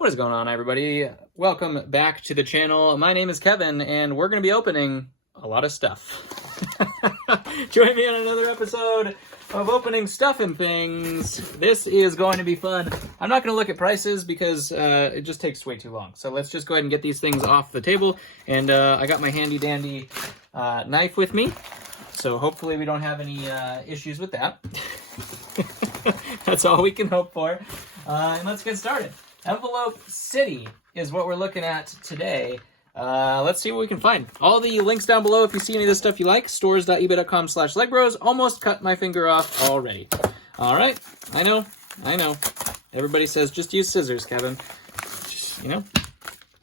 What is going on, everybody? Welcome back to the channel. My name is Kevin, and we're going to be opening a lot of stuff. Join me on another episode of Opening Stuff and Things. This is going to be fun. I'm not going to look at prices because it just takes way too long. So let's just go ahead and get these things off the table. And I got my handy-dandy knife with me. So hopefully we don't have any issues with that. That's all we can hope for. And let's get started. Envelope City is what we're looking at today. Let's see what we can find. All the links down below if you see any of this stuff you like. Stores.ebay.com/legbros. Almost cut my finger off already. All right. I know. Everybody says just use scissors, Kevin. Just,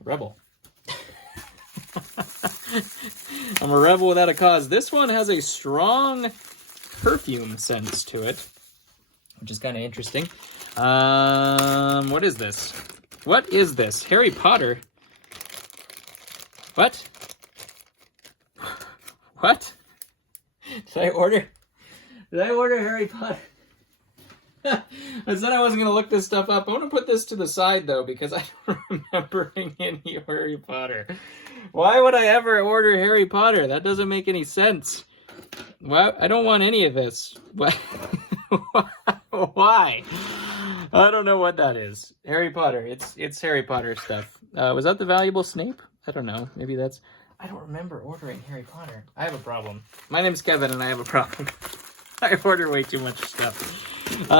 rebel. I'm a rebel without a cause. This one has a strong perfume sense to it, which is kind of interesting. What is this? What is this? Harry Potter? What? What? Did I order Harry Potter? I said I wasn't going to look this stuff up. I want to put this to the side, though, because I don't remember any Harry Potter. Why would I ever order Harry Potter? That doesn't make any sense. Why? I don't want any of this. Why? Why? I don't know what that is. Harry Potter. It's Harry Potter stuff. Was that the valuable Snape? I don't know. Maybe that's... I don't remember ordering Harry Potter. I have a problem. My name's Kevin, and I have a problem. I order way too much stuff.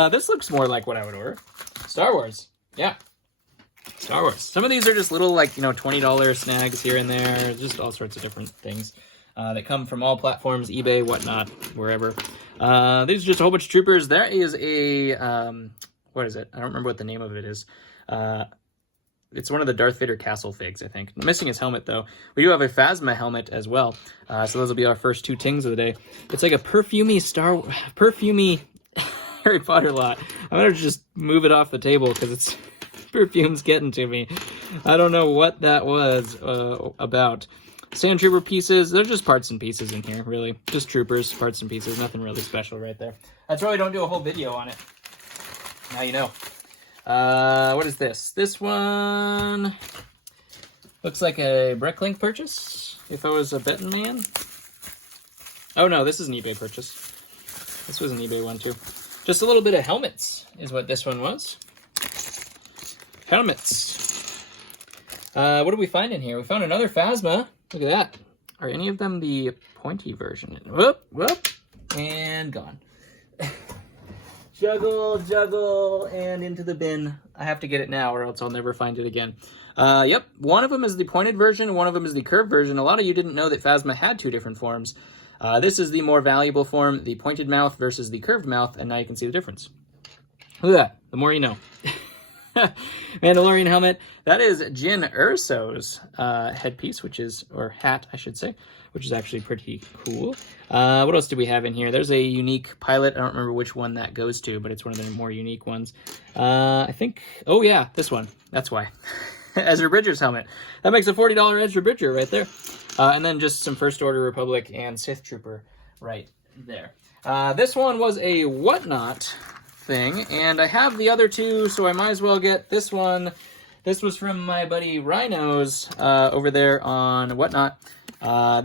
This looks more like what I would order. Star Wars. Yeah. Star Wars. Some of these are just little, $20 snags here and there. Just all sorts of different things that come from all platforms, eBay, whatnot, wherever. These are just a whole bunch of troopers. There is a... what is it? I don't remember what the name of it is. It's one of the Darth Vader castle figs, I think. I'm missing his helmet, though. We do have a Phasma helmet as well. So those will be our first two tings of the day. It's like a perfumey Harry Potter lot. I'm going to just move it off the table because it's perfume's getting to me. I don't know what that was about. Sand trooper pieces. They're just parts and pieces in here, really. Just troopers, parts and pieces. Nothing really special right there. That's why we don't do a whole video on it. Now you know. What is this? This one looks like a Bricklink purchase, if I was a betting man. Oh no, this is an eBay purchase. This was an eBay one too. Just a little bit of helmets is what this one was. Helmets. What did we find in here? We found another Phasma. Look at that. Are any of them the pointy version? Whoop, and gone. Juggle, and into the bin. I have to get it now or else I'll never find it again. Yep, one of them is the pointed version, one of them is the curved version. A lot of you didn't know that Phasma had two different forms. This is the more valuable form, the pointed mouth versus the curved mouth, and now you can see the difference. Look at that, the more you know. Mandalorian helmet. That is Jyn Erso's headpiece, or hat, I should say, which is actually pretty cool. What else do we have in here? There's a unique pilot. I don't remember which one that goes to, but it's one of the more unique ones. I think, oh yeah, this one. That's why. Ezra Bridger's helmet. That makes a $40 Ezra Bridger right there. And then just some First Order Republic and Sith Trooper right there. This one was a Whatnot thing, and I have the other two, so I might as well get this one. This was from my buddy Rhino's over there on Whatnot.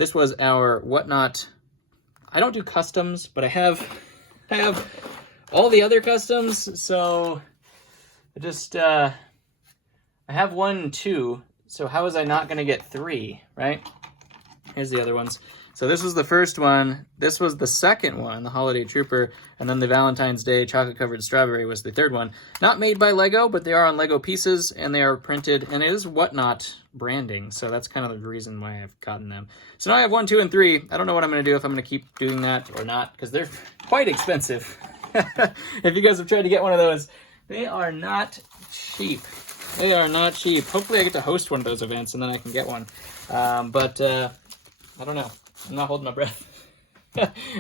This was our Whatnot. I don't do customs, but I have all the other customs, so I just I have 1, 2, so how was I not going to get 3, right? Here's the other ones. So this was the first one, this was the second one, the Holiday Trooper, and then the Valentine's Day Chocolate-Covered Strawberry was the third one. Not made by Lego, but they are on Lego pieces, and they are printed, and it is Whatnot branding, so that's kind of the reason why I've gotten them. So now I have 1, 2, and 3. I don't know what I'm going to do, if I'm going to keep doing that or not, because they're quite expensive. If you guys have tried to get one of those, they are not cheap. They are not cheap. Hopefully I get to host one of those events, and then I can get one. But I don't know. I'm not holding my breath.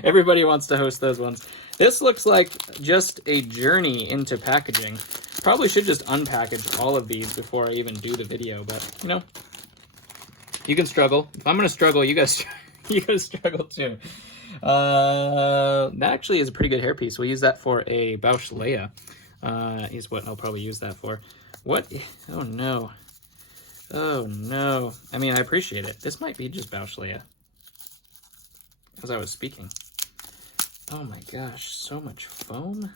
Everybody wants to host those ones. This looks like just a journey into packaging. Probably should just unpackage all of these before I even do the video, but, you can struggle. If I'm going to struggle, you guys struggle too. That actually is a pretty good hairpiece. We'll use that for a Bausch Leia. is what I'll probably use that for. What? Oh, no. Oh, no. I mean, I appreciate it. This might be just Bauschlea, as I was speaking. Oh, my gosh. So much foam.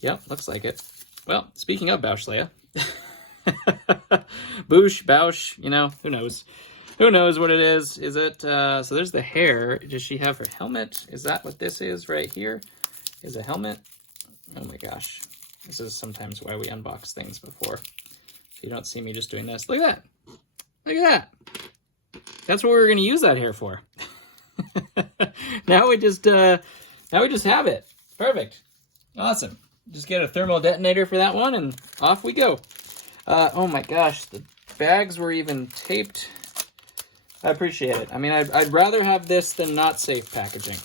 Yep, looks like it. Well, speaking of Bauschlea, Bausch, you know, who knows? Who knows what it is? Is it, so there's the hair. Does she have her helmet? Is that what this is right here? Is a helmet? Oh my gosh. This is sometimes why we unbox things before. You don't see me just doing this. Look at that. Look at that. That's what we were going to use that hair for. Now we just have it. Perfect. Awesome. Just get a thermal detonator for that one and off we go. Oh my gosh, the bags were even taped. I appreciate it. I mean, I'd rather have this than not safe packaging.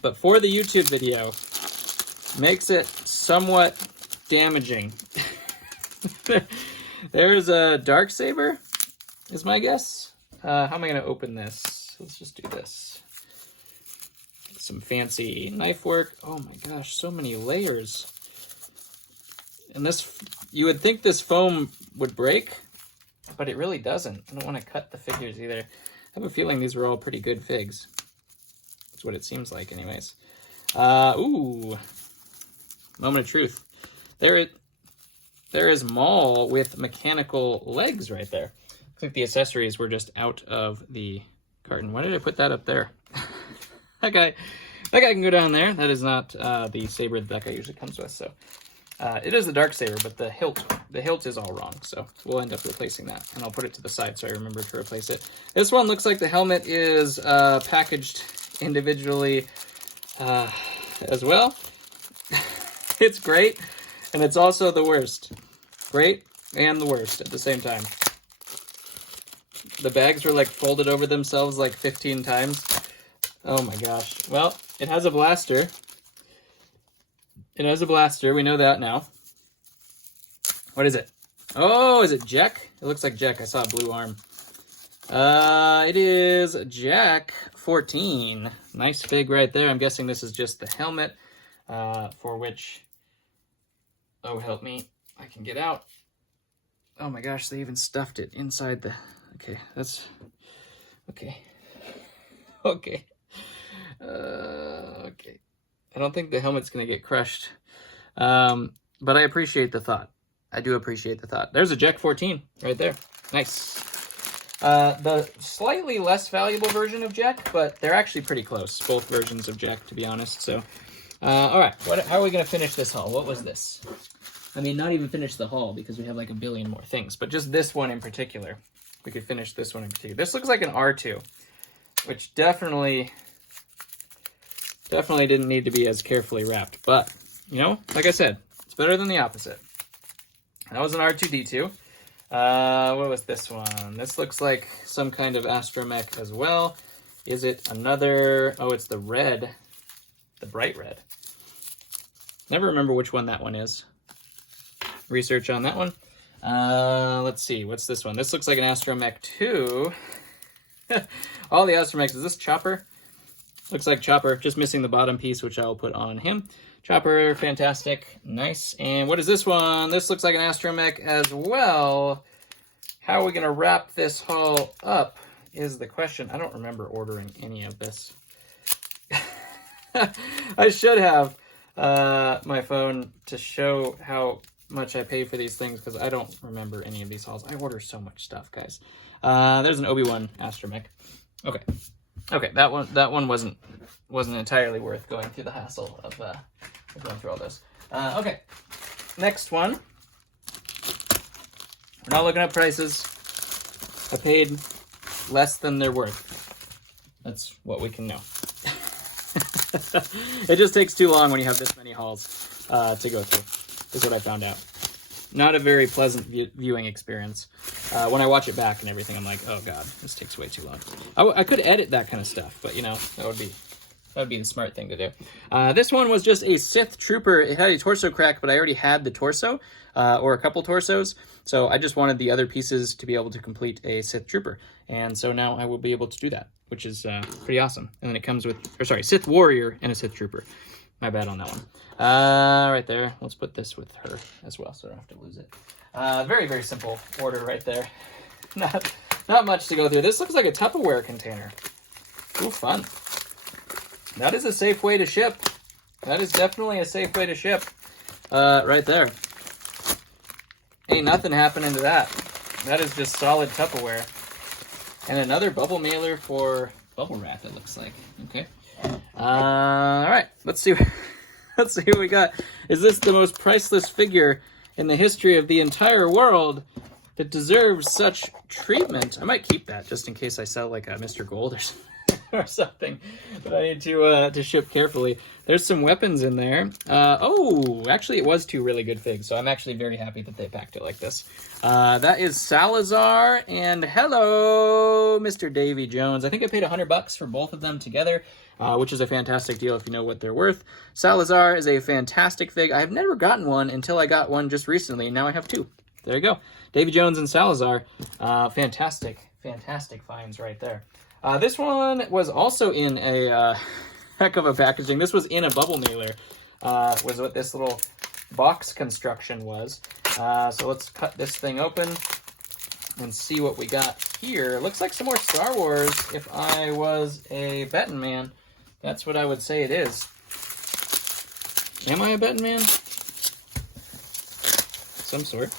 But for the YouTube video, makes it somewhat damaging. There's a Darksaber, is my guess. How am I going to open this? Let's just do this. Some fancy knife work. Oh my gosh, so many layers. And this, you would think this foam would break, but it really doesn't. I don't want to cut the figures either. I have a feeling these were all pretty good figs. That's what it seems like anyways. Ooh. Moment of truth. There is Maul with mechanical legs right there. Looks like the accessories were just out of the carton. Why did I put that up there? That guy can go down there. That is not the saber that guy usually comes with. So it is the Darksaber, but the hilt is all wrong. So we'll end up replacing that, and I'll put it to the side so I remember to replace it. This one looks like the helmet is packaged individually as well. It's great, and it's also the worst. Great and the worst at the same time. The bags were like folded over themselves like 15 times. Oh my gosh. Well, it has a blaster. It has a blaster. We know that now. What is it? Oh, is it Jack? It looks like Jack. I saw a blue arm. It is Jack 14. Nice fig right there. I'm guessing this is just the helmet for which... Oh, help me. I can get out. Oh my gosh, they even stuffed it inside the... Okay, that's... Okay. Okay. Okay. I don't think the helmet's going to get crushed. But I appreciate the thought. I do appreciate the thought. There's a Jack 14 right there. Nice. The slightly less valuable version of Jack, but they're actually pretty close. Both versions of Jack, to be honest. So, all right. How are we going to finish this haul? What was this? I mean, not even finish the haul because we have like a billion more things, but just this one in particular. We could finish this one in particular. This looks like an R2, which definitely didn't need to be as carefully wrapped. But, you know, like I said, it's better than the opposite. That was an R2-D2. What was this one? This looks like some kind of Astromech as well. Is it another... Oh, it's the red. The bright red. Never remember which one that one is. Research on that one. Let's see. What's this one? This looks like an Astromech 2. All the Astromechs. Is this Chopper? Looks like Chopper. Just missing the bottom piece, which I'll put on him. Chopper, fantastic. Nice. And what is this one? This looks like an Astromech as well. How are we going to wrap this haul up is the question. I don't remember ordering any of this. I should have my phone to show how much I pay for these things because I don't remember any of these hauls. I order so much stuff, guys. There's an Obi-Wan Astromech. Okay. Okay, that one wasn't entirely worth going through the hassle of going through all this. Okay, next one. We're not looking at prices. I paid less than they're worth. That's what we can know. It just takes too long when you have this many hauls to go through, is what I found out. Not a very pleasant viewing experience. When I watch it back and everything, I'm like, oh god, this takes way too long. I could edit that kind of stuff, but you know, that would be the smart thing to do. This one was just a Sith Trooper. It had a torso crack, but I already had the torso, or a couple torsos, so I just wanted the other pieces to be able to complete a Sith Trooper. And so now I will be able to do that, which is pretty awesome. And then it comes with, Sith Warrior and a Sith Trooper. My bad on that one. Right there. Let's put this with her as well, so I don't have to lose it. Very, very simple order right there. Not much to go through. This looks like a Tupperware container. Ooh, fun. That is a safe way to ship. That is definitely a safe way to ship. Right there. Ain't nothing happening to that. That is just solid Tupperware. And another bubble mailer for bubble wrap, it looks like. Okay. All right. Let's see. Let's see what we got. Is this the most priceless figure in the history of the entire world that deserves such treatment? I might keep that just in case I sell like a Mr. Gold or something that I need to ship carefully. There's some weapons in there. Oh, actually it was 2 really good figs, so I'm actually very happy that they packed it like this. That is Salazar and hello, Mr. Davy Jones. I think I paid $100 for both of them together, which is a fantastic deal if you know what they're worth. Salazar is a fantastic fig. I have never gotten one until I got one just recently, and now I have 2. There you go. Davy Jones and Salazar. Fantastic finds right there. This one was also in a heck of a packaging. This was in a bubble mailer, was what this little box construction was. So let's cut this thing open and see what we got here. Looks like some more Star Wars. If I was a betting man, that's what I would say it is. Am I a betting man? Some sort.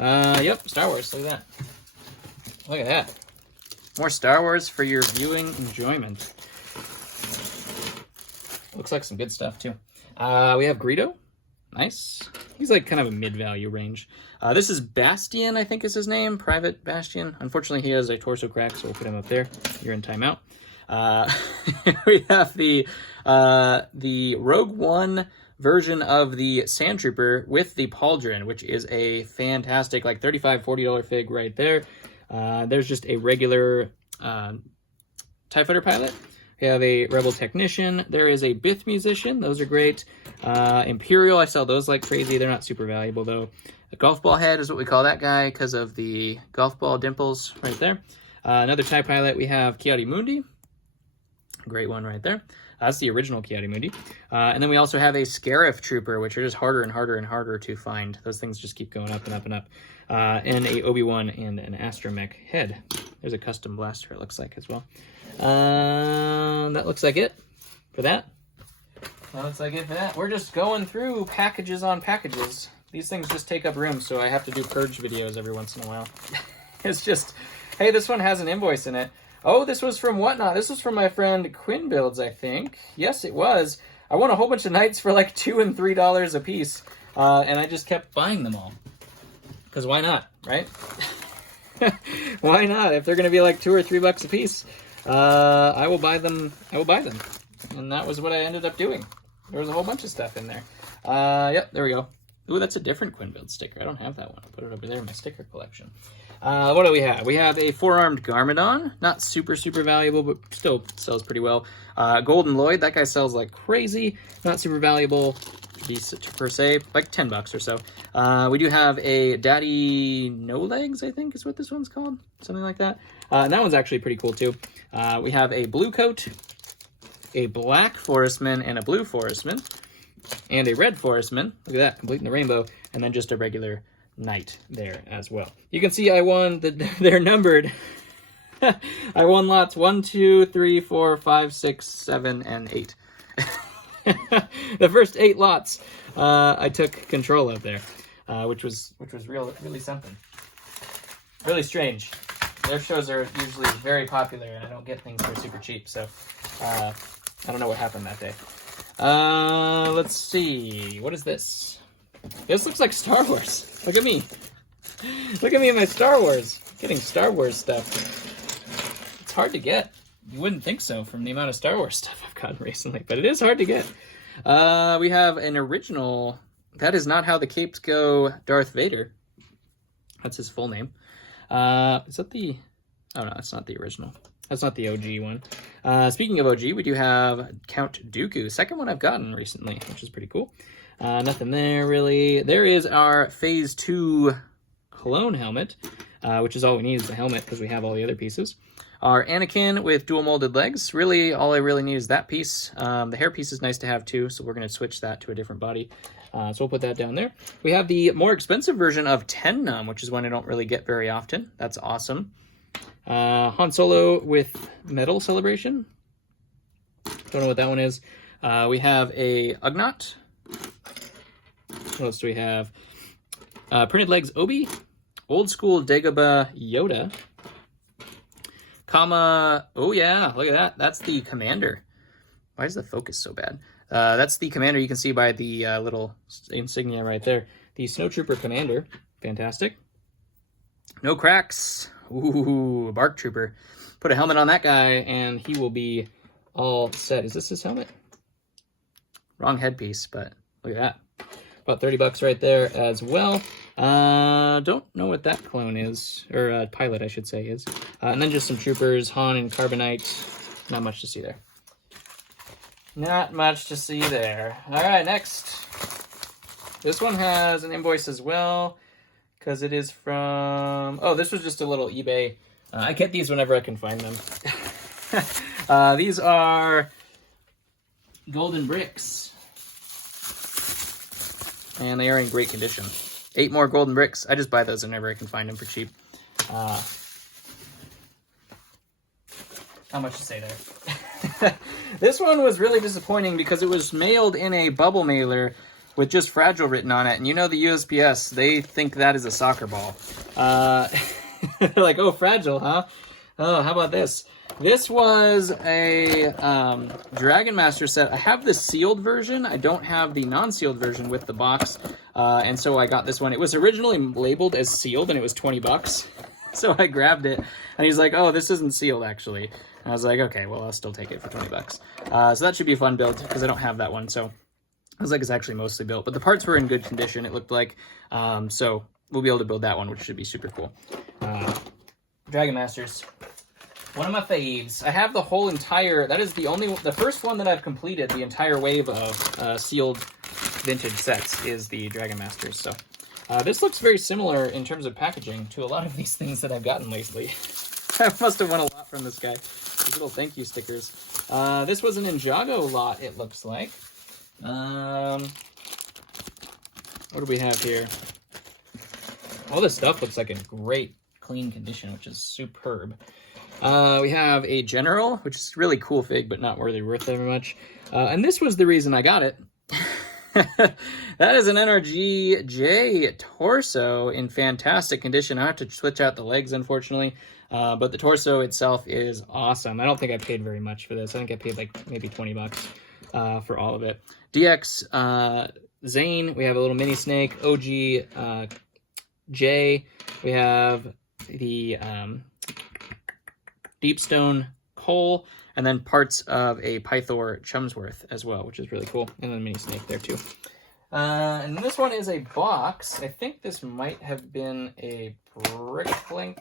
Yep, Star Wars. Look at that. Look at that. More Star Wars for your viewing enjoyment. Looks like some good stuff, too. We have Greedo. Nice. He's like kind of a mid-value range. This is Bastian, I think is his name. Private Bastian. Unfortunately, he has a torso crack, so we'll put him up there. You're in timeout. We have the Rogue One version of the Sand Trooper with the Pauldron, which is a fantastic, like $35, $40 fig right there. There's just a regular TIE Fighter pilot. We have a Rebel Technician. There is a Bith Musician. Those are great. Imperial, I sell those like crazy. They're not super valuable, though. A Golf Ball Head is what we call that guy because of the golf ball dimples right there. Another TIE Pilot, we have Ki-Adi-Mundi. Great one right there. That's the original Ki-Adi-Mundi. And then we also have a Scarif Trooper, which are just harder and harder and harder to find. Those things just keep going up and up and up. And a Obi-Wan and an Astromech head. There's a custom blaster, it looks like, as well. That looks like it for that. That looks like it for that. We're just going through packages on packages. These things just take up room, so I have to do purge videos every once in a while. It's just, hey, this one has an invoice in it. Oh, this was from Whatnot. This was from my friend Quinn Builds, I think. Yes, it was. I won a whole bunch of nights for like $2 and $3 a piece, and I just kept buying them all. Because why not, right? Why not? If they're going to be like $2 or $3 a piece, I will buy them. I will buy them. And that was what I ended up doing. There was a whole bunch of stuff in there. Yep, there we go. Ooh, that's a different Quinn Build sticker. I don't have that one. I'll put it over there in my sticker collection. What do we have? We have a 4-armed Garmadon. Not super, super valuable, but still sells pretty well. Golden Lloyd. That guy sells like crazy. Not super valuable per se. Like $10 or so. We do have a Daddy No Legs, I think is what this one's called. Something like that. And that one's actually pretty cool, too. We have a Blue Coat, a Black Forestman, and a Blue Forestman. And a Red Forestman. Look at that, completing the rainbow. And then just a regular Knight there as well. You can see I won, they're numbered. I won lots 1, 2, 3, 4, 5, 6, 7, and 8. The first 8 lots I took control of there, which was really something. Really strange. Their shows are usually very popular, and I don't get things for super cheap, so I don't know what happened that day. Let's see. What is this? This looks like Star Wars. Look at me. Look at me in my Star Wars. Getting Star Wars stuff. It's hard to get. You wouldn't think so from the amount of Star Wars stuff I've gotten recently, but it is hard to get. We have an original. That is not how the capes go. Darth Vader. That's his full name. Is that the... Oh, no, that's not the original. That's not the OG one. Speaking of OG, we do have Count Dooku. Second one I've gotten recently, which is pretty cool. Nothing there, really. There is our Phase 2 clone helmet. which is all we need is the helmet because we have all the other pieces. Our Anakin with dual molded legs. Really, all I really need is that piece. The hair piece is nice to have too, so we're going to switch that to a different body. So we'll put that down there. We have the more expensive version of Tennum, which is one I don't really get very often. That's awesome. Han Solo with Metal Celebration. Don't know what that one is. We have a Ugnaught. What else do we have? Printed Legs Obi. Old School Dagobah Yoda. Oh yeah, look at that. That's the Commander. Why is the focus so bad? That's the Commander. You can see by the little insignia right there. The Snowtrooper Commander. Fantastic. No cracks. Ooh, Bark Trooper. Put a helmet on that guy and he will be all set. Is this his helmet? Wrong headpiece, but look at that. About $30 right there as well. Don't know what that clone is, or pilot I should say is. And then just some troopers, Han and Carbonite. Not much to see there. Not much to see there. All right, next. This one has an invoice as well, because it is from... Oh, this was just a little eBay. I get these whenever I can find them. These are golden bricks. And they are in great condition. 8 more golden bricks. I just buy those whenever I can find them for cheap. Not much to say there. This one was really disappointing because it was mailed in a bubble mailer with just Fragile written on it. And you know the USPS, they think that is a soccer ball. They're like, oh, Fragile, huh? Oh, how about this? This was a Dragon Master set. I have the sealed version. I don't have the non-sealed version with the box. And so I got this one. It was originally labeled as sealed and it was $20. So I grabbed it and he's like, oh, this isn't sealed actually. And I was like, okay, well, I'll still take it for $20. So that should be a fun build because I don't have that one. So I was like, it's actually mostly built, but the parts were in good condition, it looked like. So we'll be able to build that one, which should be super cool. Dragon Masters. One of my faves. I have the whole entire, that is the first one that I've completed, the entire wave of sealed vintage sets is the Dragon Masters. So this looks very similar in terms of packaging to a lot of these things that I've gotten lately. I must have won a lot from this guy. These little thank you stickers. This was a Ninjago lot, it looks like. What do we have here? All this stuff looks like in great, clean condition, which is superb. We have a General, which is a really cool fig, but not really worth very much. And this was the reason I got it. That is an NRG J torso in fantastic condition. I have to switch out the legs, unfortunately. But the torso itself is awesome. I don't think I paid very much for this. I think I paid like maybe $20 for all of it. DX Zane, we have a little mini snake. OG J, we have the Deepstone Cole, and then parts of a Pythor Chumsworth as well, which is really cool. And then a mini snake there too. And this one is a box. I think this might have been a Bricklink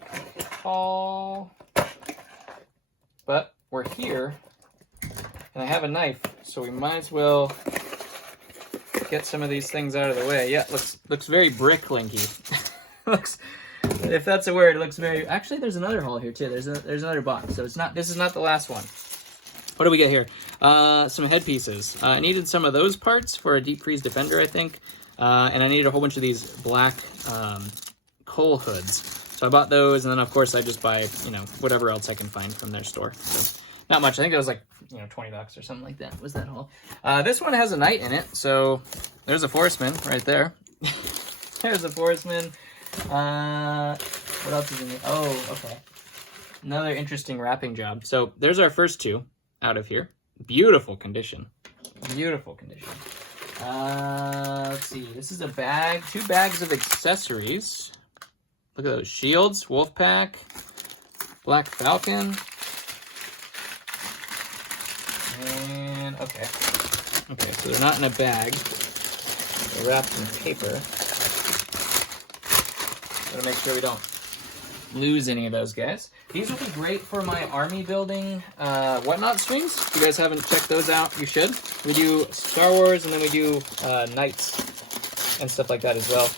haul, but we're here, and I have a knife, so we might as well get some of these things out of the way. Yeah, looks very Bricklinky. Looks, if that's a word, it looks very. Actually, there's another haul here too. There's another box, so it's not. This is not the last one. What do we get here? Some headpieces. I needed some of those parts for a Deep Freeze Defender, I think, and I needed a whole bunch of these black coal hoods. So I bought those, and then of course I just buy whatever else I can find from their store. So not much. I think it was like $20 or something like that. Was that haul? This one has a knight in it, so there's a Forestman right there. There's a Forestman. What else is in here? Oh, okay. Another interesting wrapping job. So there's our first two out of here. Beautiful condition. Beautiful condition. Let's see. This is a bag. 2 bags of accessories. Look at those shields. Wolfpack. Black Falcon. And okay. Okay, so they're not in a bag. They're wrapped in paper. Gotta make sure we don't lose any of those guys. These will be great for my army building whatnot swings. If you guys haven't checked those out, you should. We do Star Wars, and then we do knights and stuff like that as well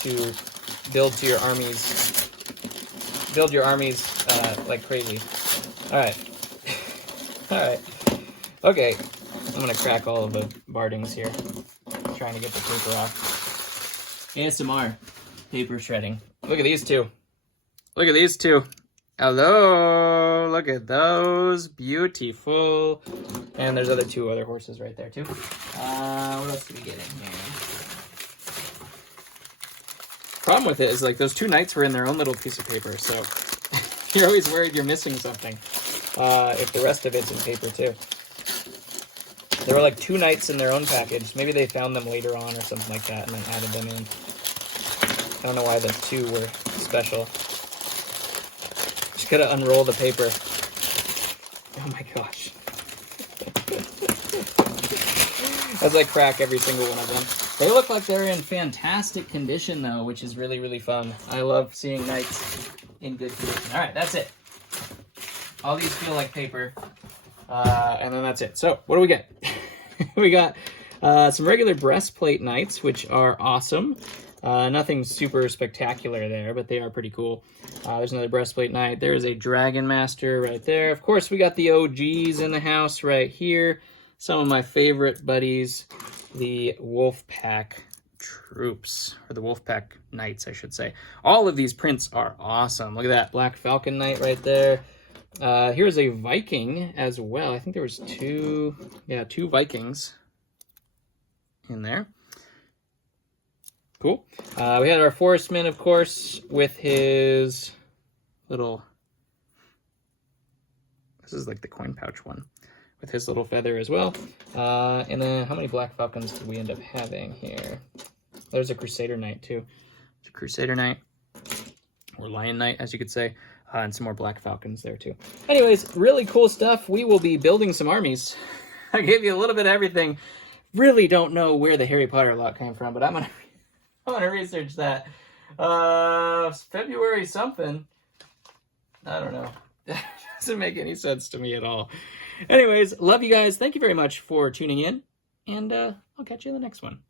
to build to your armies build your armies like crazy. All right. All right. Okay. I'm going to crack all of the bardings here. Trying to get the paper off. ASMR. Paper shredding. Look at these two. Look at these two. Hello. Look at those. Beautiful. And there's two other horses right there too. What else did we get in here? Problem with it is like those two knights were in their own little piece of paper, so you're always worried you're missing something if the rest of it's in paper too. There were like two knights in their own package. Maybe they found them later on or something like that and then added them in. I don't know why the two were special. Just gotta unroll the paper. Oh my gosh. As I crack every single one of them. They look like they're in fantastic condition though, which is really, really fun. I love seeing knights in good condition. All right, that's it. All these feel like paper. And then that's it. So what do we get? We got some regular breastplate knights, which are awesome. Nothing super spectacular there, but they are pretty cool. There's another breastplate knight. There's a Dragon Master right there. Of course, we got the OGs in the house right here. Some of my favorite buddies, the Wolfpack troops, or the Wolfpack knights, I should say. All of these prints are awesome. Look at that Black Falcon Knight right there. Here's a Viking as well. I think there was two Vikings in there. Cool. We had our Forestman, of course, with his little, this is like the coin pouch one, with his little feather as well. And then how many Black Falcons did we end up having here? There's a Crusader Knight too. There's a Crusader Knight, or Lion Knight, as you could say. And some more Black Falcons there too. Anyways, really cool stuff. We will be building some armies. I gave you a little bit of everything. Really don't know where the Harry Potter lot came from, but I'm gonna research that. February something. I don't know. Doesn't make any sense to me at all. Anyways, love you guys. Thank you very much for tuning in, and I'll catch you in the next one.